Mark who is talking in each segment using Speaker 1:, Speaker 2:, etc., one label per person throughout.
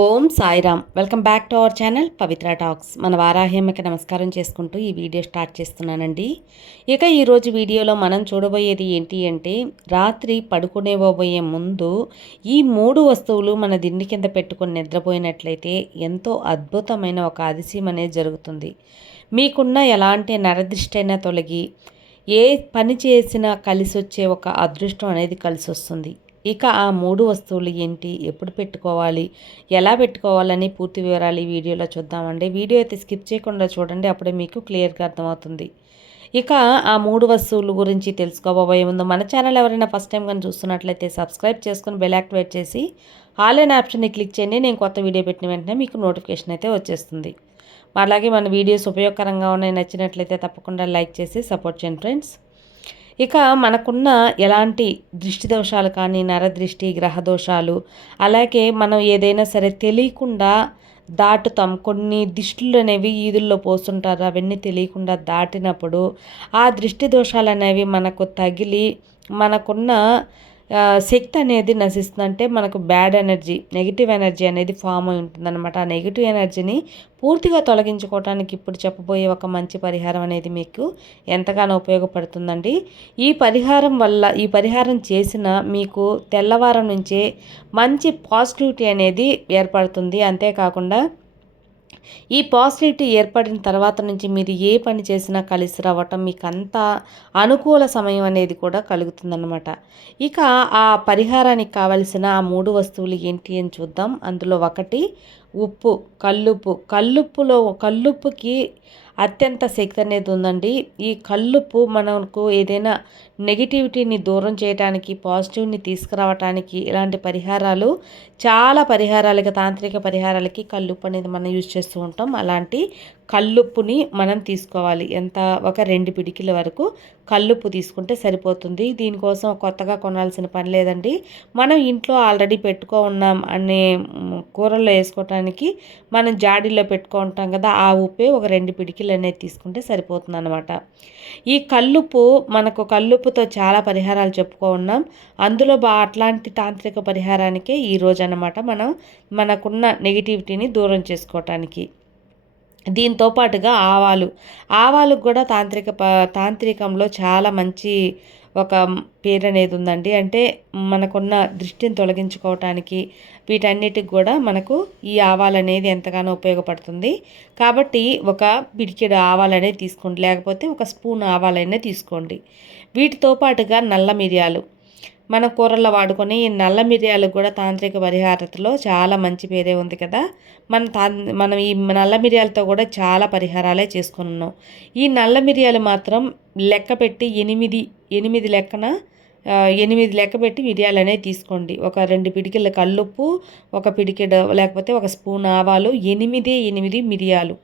Speaker 1: Om Sairam. Welcome back to our channel Pavitra talks. మన వారాహ్యమ్మకి నమస్కారం చేసుకుంటూ ఈ వీడియో స్టార్ట్ చేస్తున్నానండి. ఇక ఈరోజు వీడియోలో మనం చూడబోయేది ఏంటి అంటే రాత్రి పడుకునేబోబోయే ముందు ఈ మూడు వస్తువులు మన దిండి కింద పెట్టుకుని నిద్రపోయినట్లయితే ఎంతో అద్భుతమైన ఒక అదిశయం అనేది జరుగుతుంది. మీకున్న ఎలాంటి నరదృష్టైనా తొలగి ఏ పని చేసినా కలిసి వచ్చే ఒక అదృష్టం అనేది కలిసి వస్తుంది ఇక ఆ మూడు వస్తువులు ఏంటి? ఎప్పుడు పెట్టుకోవాలి? ఎలా పెట్టుకోవాలని పూర్తి వివరాలు ఈ వీడియోలో చూద్దామండి. వీడియో అయితే స్కిప్ చేయకుండా చూడండి అప్పుడే మీకు క్లియర్గా అర్థమవుతుంది. ఇక ఆ మూడు వస్తువుల గురించి తెలుసుకోబోయే ముందు మన ఛానల్ ఎవరైనా ఫస్ట్ టైం కానీ చూస్తున్నట్లయితే సబ్స్క్రైబ్ చేసుకుని బెల్ యాక్టివేట్ చేసి ఆల్ ఆప్షన్ని క్లిక్ చేయండి. నేను కొత్త వీడియో పెట్టిన వెంటనే మీకు నోటిఫికేషన్ అయితే వచ్చేస్తుంది. అలాగే మన వీడియోస్ ఉపయోగకరంగా ఉన్నాయి నచ్చినట్లయితే తప్పకుండా లైక్ చేసి సపోర్ట్ చేయండి ఫ్రెండ్స్. ఇక మనకున్న ఎలాంటి దృష్టి దోషాలు కానీ నరదృష్టి గ్రహ దోషాలు అలాగే మనం ఏదైనా సరే తెలియకుండా దాటుతాం. కొన్ని దిష్టిలు అనేవి ఈదుల్లో పోస్తుంటారు. అవన్నీ తెలియకుండా దాటినప్పుడు ఆ దృష్టి దోషాలు అనేవి మనకు తగిలి మనకున్న శక్తి అనేది నశిస్తుంది. అంటే మనకు బ్యాడ్ ఎనర్జీ నెగిటివ్ ఎనర్జీ అనేది ఫామ్ అయి ఉంటుందన్నమాట. ఆ నెగిటివ్ ఎనర్జీని పూర్తిగా తొలగించుకోవడానికి ఇప్పుడు చెప్పబోయే ఒక మంచి పరిహారం అనేది మీకు ఎంతగానో ఉపయోగపడుతుందండి. ఈ పరిహారం వల్ల ఈ పరిహారం చేసిన మీకు తెల్లవారం నుంచే మంచి పాజిటివిటీ అనేది ఏర్పడుతుంది. అంతేకాకుండా ఈ పాజిటివిటీ ఏర్పడిన తర్వాత నుంచి మీరు ఏ పని చేసినా కలిసి రావటం మీకు అంత అనుకూల సమయం అనేది కూడా కలుగుతుందన్నమాట. ఇక ఆ పరిహారానికి కావలసిన ఆ మూడు వస్తువులు ఏంటి అని చూద్దాం. అందులో ఒకటి ఉప్పు కల్లుప్పు. కల్లుప్పులో కల్లుప్పుకి అత్యంత శక్తి అనేది ఉందండి. ఈ కల్లుప్పు మనకు ఏదైనా నెగిటివిటీని దూరం చేయడానికి పాజిటివ్ని తీసుకురావడానికి ఇలాంటి పరిహారాలు చాలా పరిహారాలకి తాంత్రిక పరిహారాలకి కల్లుప్పు అనేది మనం యూజ్ చేస్తూ ఉంటాం. అలాంటి కల్లుప్పుని మనం తీసుకోవాలి. ఎంత ఒక రెండు పిడికిల వరకు కల్లుప్పు తీసుకుంటే సరిపోతుంది. దీనికోసం కొత్తగా కొనాల్సిన పని లేదండి. మనం ఇంట్లో ఆల్రెడీ పెట్టుకో ఉన్నాం అనే కూరల్లో వేసుకోవటానికి మనం జాడీలో పెట్టుకుంటాం కదా ఆ ఉప్పే ఒక రెండు పిడికిలు అనేది తీసుకుంటే సరిపోతుంది అనమాట ఈ కల్లుప్పు మనకు కల్లుప్పుతో చాలా పరిహారాలు చెప్పుకో ఉన్నాం. అందులో బా అట్లాంటి తాంత్రిక పరిహారానికే ఈరోజు అనమాట మనం మనకున్న నెగిటివిటీని దూరం చేసుకోవటానికి. దీంతో పాటుగా ఆవాలు. ఆవాలకు కూడా తాంత్రిక తాంత్రికంలో చాలా మంచి ఒక పేరు అనేది ఉందండి. అంటే మనకున్న దృష్టిని తొలగించుకోవటానికి వీటన్నిటికి కూడా మనకు ఈ ఆవాలు అనేది ఎంతగానో ఉపయోగపడుతుంది. కాబట్టి ఒక పిడికెడు ఆవాలనే తీసుకోండి. లేకపోతే ఒక స్పూన్ ఆవాలనే తీసుకోండి. వీటితో పాటుగా నల్ల మిరియాలు. మన కూరల్లో వాడుకొని ఈ నల్ల మిరియాలు కూడా తాంత్రిక పరిహారతలో చాలా మంచి పేరే ఉంది కదా. మన తా మనం ఈ నల్ల మిరియాలతో కూడా చాలా పరిహారాలే చేసుకున్నాం. ఈ నల్ల మిరియాలు మాత్రం లెక్క పెట్టి ఎనిమిది ఎనిమిది లెక్కన ఎనిమిది లెక్క పెట్టి మిరియాలు అనేవి తీసుకోండి. ఒక రెండు పిడికిల కల్లుప్పు ఒక పిడికిడ లేకపోతే ఒక స్పూన్ ఆవాలు ఎనిమిది ఎనిమిది మిరియాలు.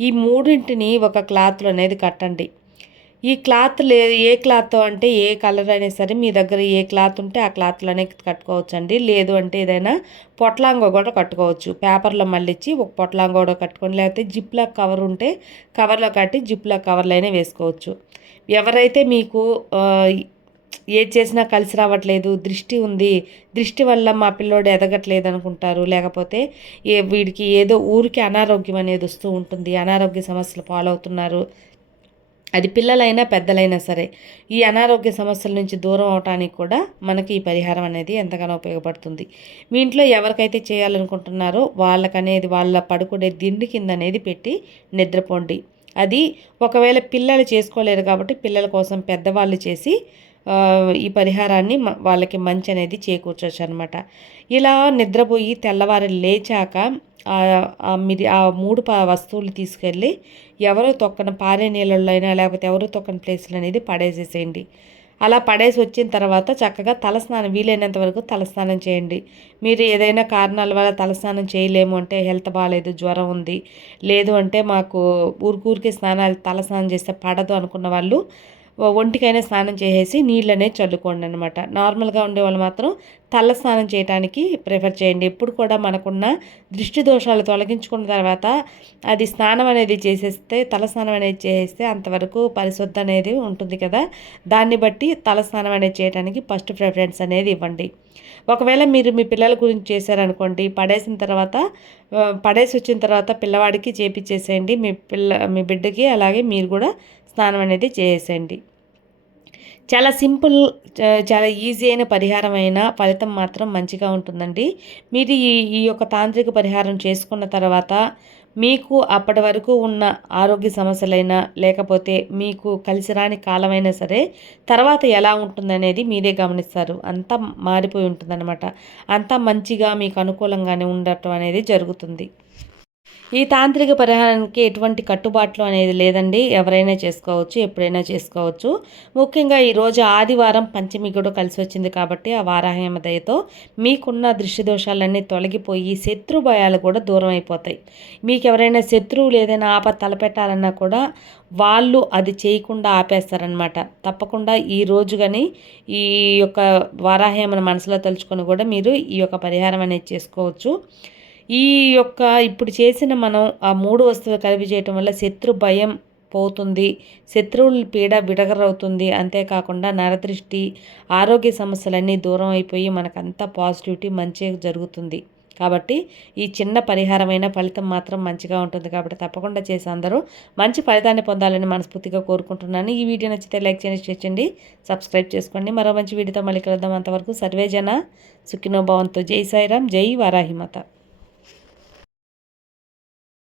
Speaker 1: ఈ మూడింటిని ఒక క్లాత్లో అనేది కట్టండి. ఈ క్లాత్ లే ఏ క్లాత్ అంటే ఏ కలర్ అయినా సరే మీ దగ్గర ఏ క్లాత్ ఉంటే ఆ క్లాత్లోనే కట్టుకోవచ్చు అండి లేదు అంటే ఏదైనా పొట్లాంగో కూడా కట్టుకోవచ్చు. పేపర్లో మళ్ళిచ్చి ఒక పొట్లాంగో కూడా కట్టుకొని లేకపోతే జిప్లా కవర్ ఉంటే కవర్లో కట్టి జిప్లా కవర్లైనా వేసుకోవచ్చు. ఎవరైతే మీకు ఏది చేసినా కలిసి రావట్లేదు దృష్టి ఉంది దృష్టి వల్ల మా పిల్లోడు ఎదగట్లేదు అనుకుంటారు లేకపోతే ఏ వీడికి ఏదో ఊరికి అనారోగ్యం అనేది వస్తూ ఉంటుంది అనారోగ్య సమస్యలు పాలవుతున్నారు అది పిల్లలైనా పెద్దలైనా సరే ఈ అనారోగ్య సమస్యల నుంచి దూరం అవటానికి కూడా మనకి ఈ పరిహారం అనేది ఎంతగానో ఉపయోగపడుతుంది. మీ ఇంట్లో ఎవరికైతే చేయాలనుకుంటున్నారో వాళ్ళకనేది వాళ్ళ పడుకునే దిండి కింద అనేది పెట్టి నిద్రపోండి. అది ఒకవేళ పిల్లలు చేసుకోలేరు కాబట్టి పిల్లల కోసం పెద్దవాళ్ళు చేసి ఈ పరిహారాన్ని వాళ్ళకి మంచి అనేది చేకూర్చవచ్చు అనమాట ఇలా నిద్రపోయి తెల్లవారు లేచాక మీరు ఆ మూడు వస్తువులు తీసుకెళ్ళి ఎవరో తొక్కన పారే నీళ్ళల్లో అయినా లేకపోతే ఎవరో తొక్కని ప్లేస్లు అనేది పడేసేసేయండి. అలా పడేసి వచ్చిన తర్వాత చక్కగా తలస్నానం వీలైనంత వరకు తలస్నానం చేయండి. మీరు ఏదైనా కారణాల వల్ల తలస్నానం చేయలేము అంటే హెల్త్ బాగాలేదు జ్వరం ఉంది లేదు అంటే మాకు ఊరికూరికే స్నానాలు తలస్నానం చేస్తే పడదు అనుకున్న వాళ్ళు ఒంటికైనా స్నానం చేసేసి నీళ్ళనే చల్లుకోండి అనమాట నార్మల్గా ఉండే వాళ్ళు మాత్రం తల స్నానం చేయడానికి ప్రిఫర్ చేయండి. ఎప్పుడు కూడా మనకున్న దృష్టి దోషాలు తొలగించుకున్న తర్వాత అది స్నానం అనేది చేసేస్తే తల స్నానం అనేది చేసేస్తే అంతవరకు పరిశుద్ధ అనేది ఉంటుంది కదా. దాన్ని బట్టి తల స్నానం అనేది చేయడానికి ఫస్ట్ ప్రిఫరెన్స్ అనేది ఇవ్వండి. ఒకవేళ మీరు మీ పిల్లల గురించి చేశారనుకోండి పడేసిన తర్వాత పడేసి వచ్చిన తర్వాత పిల్లవాడికి చేపించేసేయండి మీ పిల్ల మీ బిడ్డకి అలాగే మీరు కూడా స్నానం అనేది చేసేయండి. చాలా సింపుల్ చాలా ఈజీ అయిన పరిహారం అయినా ఫలితం మాత్రం మంచిగా ఉంటుందండి. మీరు ఈ ఈ యొక్క తాంత్రిక పరిహారం చేసుకున్న తర్వాత మీకు అప్పటి వరకు ఉన్న ఆరోగ్య సమస్యలైనా లేకపోతే మీకు కలిసి రాని కాలమైనా సరే తర్వాత ఎలా ఉంటుందనేది మీరే గమనిస్తారు. అంతా మారిపోయి ఉంటుందన్నమాట. అంతా మంచిగా మీకు అనుకూలంగానే ఉండటం అనేది జరుగుతుంది. ఈ తాంత్రిక పరిహారానికి ఎటువంటి కట్టుబాట్లు అనేది లేదండి. ఎవరైనా చేసుకోవచ్చు ఎప్పుడైనా చేసుకోవచ్చు. ముఖ్యంగా ఈరోజు ఆదివారం పంచమి కూడా కలిసి వచ్చింది కాబట్టి ఆ వారాహ్యమ దయతో మీకున్న దృష్టి దోషాలన్నీ తొలగిపోయి శత్రు భయాలు కూడా దూరం అయిపోతాయి. మీకు ఎవరైనా శత్రువులు ఏదైనా ఆపద తలపెట్టాలన్నా కూడా వాళ్ళు అది చేయకుండా ఆపేస్తారనమాట తప్పకుండా ఈ రోజు కానీ ఈ యొక్క వారాహ్యమను మనసులో తలుచుకొని కూడా మీరు ఈ యొక్క పరిహారం అనేది చేసుకోవచ్చు. ఈ యొక్క ఇప్పుడు చేసిన మనం ఆ మూడు వస్తువులు కలిపి చేయటం వల్ల శత్రు భయం పోతుంది శత్రువుల పీడ విడగరవుతుంది. అంతేకాకుండా నరదృష్టి ఆరోగ్య సమస్యలన్నీ దూరం అయిపోయి మనకంతా పాజిటివిటీ మంచిగా జరుగుతుంది. కాబట్టి ఈ చిన్న పరిహారమైన ఫలితం మాత్రం మంచిగా ఉంటుంది. కాబట్టి తప్పకుండా చేసి అందరూ మంచి ఫలితాన్ని పొందాలని మనస్ఫూర్తిగా కోరుకుంటున్నాను. ఈ వీడియో నచ్చితే లైక్ చేయండి షేర్ చేయండి సబ్స్క్రైబ్ చేసుకోండి. మరో మంచి వీడియోతో మళ్ళీ కలుద్దాం. అంతవరకు సర్వేజన సుఖినోభవంతో జై సాయిరామ్ జై వారాహిమత.